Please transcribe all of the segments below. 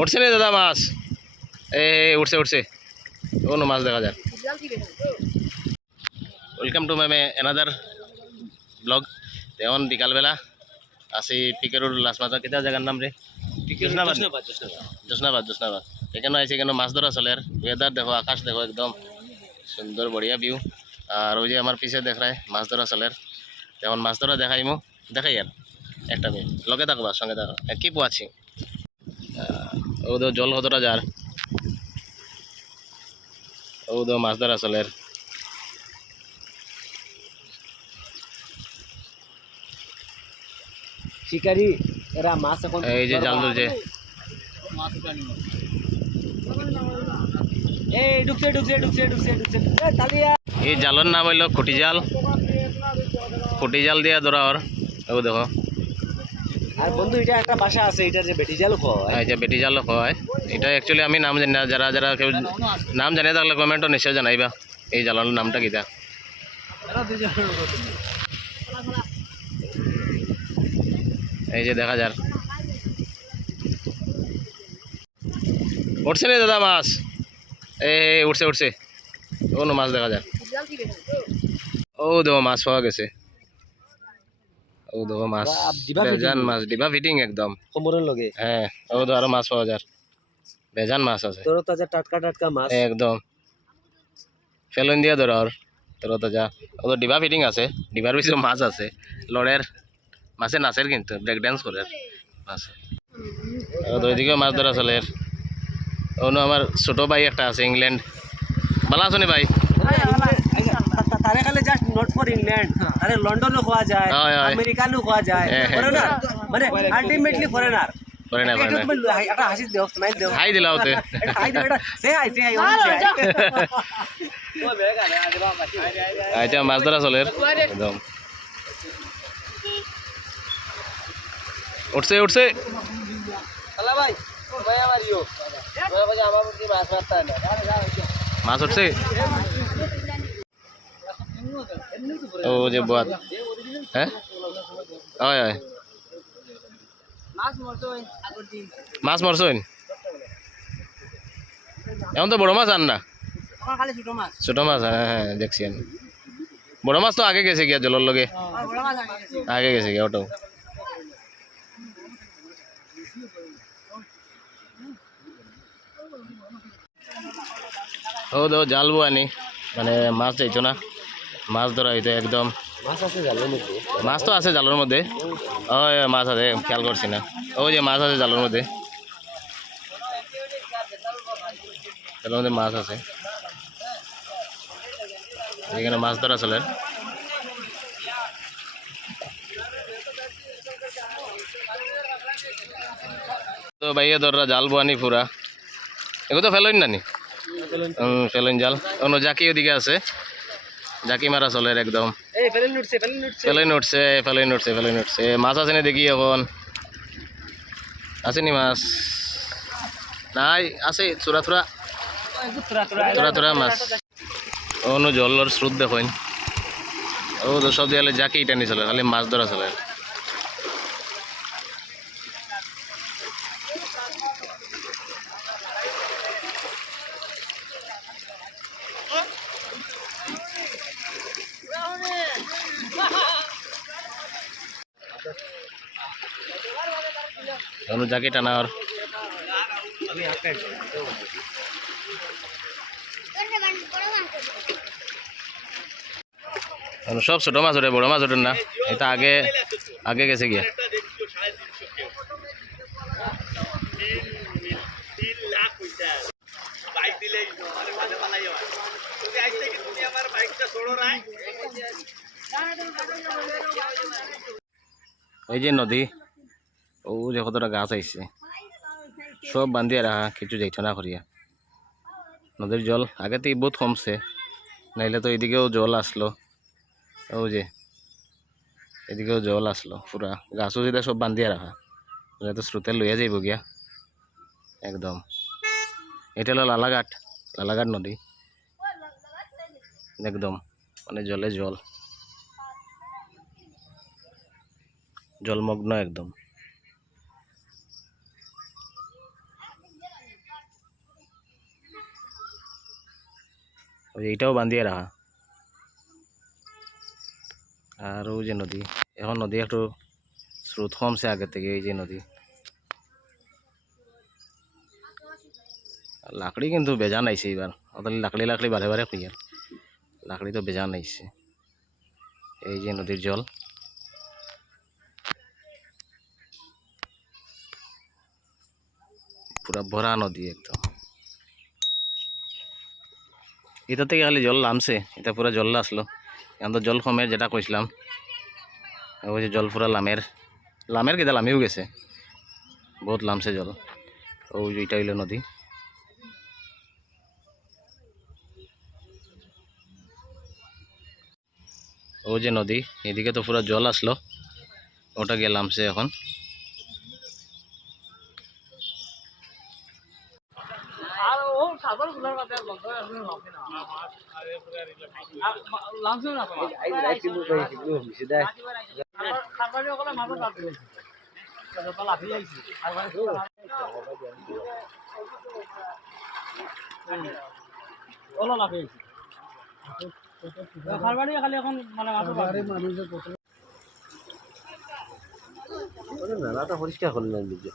উঠছে না দাদা মাছ? উঠছে উঠছে, কোনো মাছ দেখা যায়। Welcome to my another blog. এখন বিকালবেলা আছি পিকেরোর লাস মাথা, কেটা জায়গার নাম রে? জোসনাবাদ। জোসনাবাদ এখানে আইসি, এখানে মাছ ধরা চলে। আর ওয়েদার দেখো, আকাশ দেখো, একদম সুন্দর বড়িয়া ভিউ। আর ওই যে আমার পিছে দেখায় মাছ ধরা চলে। এখন মাছ ধরা দেখাই আর একটা মিনিট লগে থাকবা, সঙ্গে থাকো, কি পোয়াছি ও তো জল কতটা যার, ও তো মাছ ধরা চলে। শিকারি এরা মাছ এখন এই যে জাল ধরছে, এই ঢুকছে ঢুকছে ঢুকছে ঢুকছে ঢুকছে তালিয়া। এই জালের নাম হইল খুঁটি জাল। খুঁটি জাল দিয়া ধরা ওর, ও দেখো। আর বন্ধু এটা একটা ভাষা আছে, এটা যে বেটি জাল কয়। এই যে বেটি জাল হয়, এটা অ্যাকচুয়ালি আমি নাম জানি না। যারা যারা কেউ নাম জানিয়ে থাকলে কমেন্টও নিশ্চয় জানাইবা এই জালের নামটা কিটা। এই যে দেখা যার, উঠছে না দাদা মাছ? উঠছে উঠছে, কোনো মাছ দেখা যায়। ও দেখো মাছ পাওয়া গেছে, ও দেখো মাছ, বেজান মাছ, ডিবা ফিটিং একদম কোমরের লগে। হ্যাঁ, ও তো আরো মাছ পাওয়া যায়, বেজান মাছ আছে, তোর তাজা টাটকা টাটকা মাছ একদম ফেলন দিয়া ধরা ওর, তোর তাজা। ও তো ডিবা ফিটিং আছে, ডিবার পিছনে মাছ আছে। লড়ের মাছে নাচের, কিন্তু ব্রেক ডান্স করে মাছ। তো ওইদিকে মাছ ধরা চলে। অন্য আমার ছোট ভাই একটা আছে ইংল্যান্ড, ভালো আছো নি ভাই? তারে খালি জাস্ট নট ফর ইংল্যান্ড, আরে লন্ডনও খোয়া যায়, হয়, হয়। আমেরিকানও খোয়া যায়, ফরেনার মানে আলটিমেটলি ফরেনার। করে না করে না, একটা হাসি দেও, স্মাইল দেও, হাই দিলা ওতে। হাই দেও, এটা সে হাই আচ্ছা মাছ ধরা চলে একদম, উঠছে উঠছে। মাছ উঠছে, ও যে বাদ, হ্যাঁ হয় হয়, মাছ মরছেন এখন তো বড় মাছ আন না, ছোট মাছ। হ্যাঁ হ্যাঁ দেখছি আমি, বড় মাছ তো আগে গেছে গিয়া জলের লগে, আগে গেছে গিয়া ওটাও। ও দেখো জাল বোয়ানি, মানে মাছ যাইতো না, মাছ ধরা হইতো একদম। মাছ আছে জালের মধ্যে, মাছ তো আছে জালের মধ্যে, ও মাছ আছে, খেয়াল করছি না। ও যে মাছ আছে জালের মধ্যে, জালের মধ্যে মাছ আছে, এখানে মাছ ধরা চলে। তো ভাইয়া ধররা জাল বোয়ানি পুরা, এগুলো তো ফেলেন নানি, ফেলেন জাল। অন্য জাকি ওদিকে আছে, জাকি মারা চলে একদম। ফেলেন উঠছে। মাছ আছে না দেখি এখন, আসেনি মাছ? নাই, আছে চোরা থোড়া মাছ। অন্য জলের স্রোত দেখেন, ও তো সব জায়গায় জাকি টানি চলে, খালি মাছ ধরা চলে। অন্য জাকি টানা আর সব ছোট মাছ ওঠে, বড় মাছ ওঠেন না। এটা আগে আগে গেছে গিয়া, এই যে নদী, ও যে কতটা গাছ আইছে, সব বান্ধিয়া রাখা, কিছু যাইতো না করিয়া। নদীর জল আগে থেকে বহুত কমছে, নাইলে তো এদিকেও জল আসলো। ও যে এদিকেও জল আসলো পুরা, গাছও যেটা সব বান্ধিয়া রাখা, তো স্রোতে লইয়া যাইব গিয়া একদম। এটা হলো লালাঘাট নদী, একদম মানে জলে জলমগ্ন একদম। ওই যে এইটাও বান্ধিয়ে রাখা। আর ওই যে নদী, এখন নদী একটু স্রোত কমছে আগের থেকে। এই যে নদী, লাকড়ি কিন্তু বেজান আইছে এবার। ওদের লাকড়ি লাকড়ি বারে বারে খুঁয়ার লাকড়ি তো বেজান আইছে। এই যে নদীর জল, পুরা ভরা নদী একদম। এটা থেকে খালি জল নামছে, এটা পুরা জল আসলো। এখন তো জল কমের যেটা কইছিলাম, ওই যে জল পুরা লামের কেটা লামিও গেছে, বহুত লামছে জল। ওই যে এটা হইলো নদী। ও যে নদী, এদিকে তো পুরা জল আসলো, ওটা গিয়ে নামছে এখন। মেলাটা পরিষ্কার করলেন নিজে।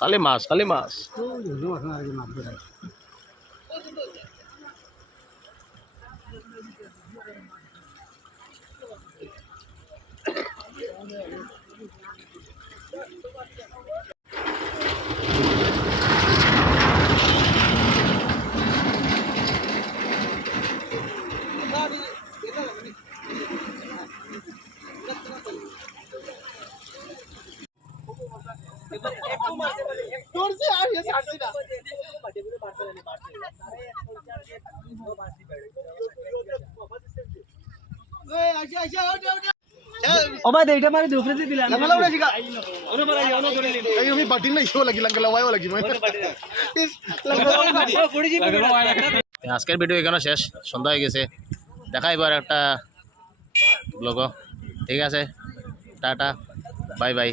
খালি মাছ, খালি মাছ। ও ভাই এইটা মারি দুপুরে দিয়ে দিলাম লাগলা উড়ে শিখা ওরে মারা ইওনো ধরে নিন এই আমি বাটি না ইও লাগি লাগলা ওয়াও লাগি মানে পড়ে যাবে আজকের ভিডিও এখানে শেষ, সন্ধ্যা হয়ে গেছে। দেখা এবার একটা ব্লগ। ঠিক আছে, টাটা, বাই বাই।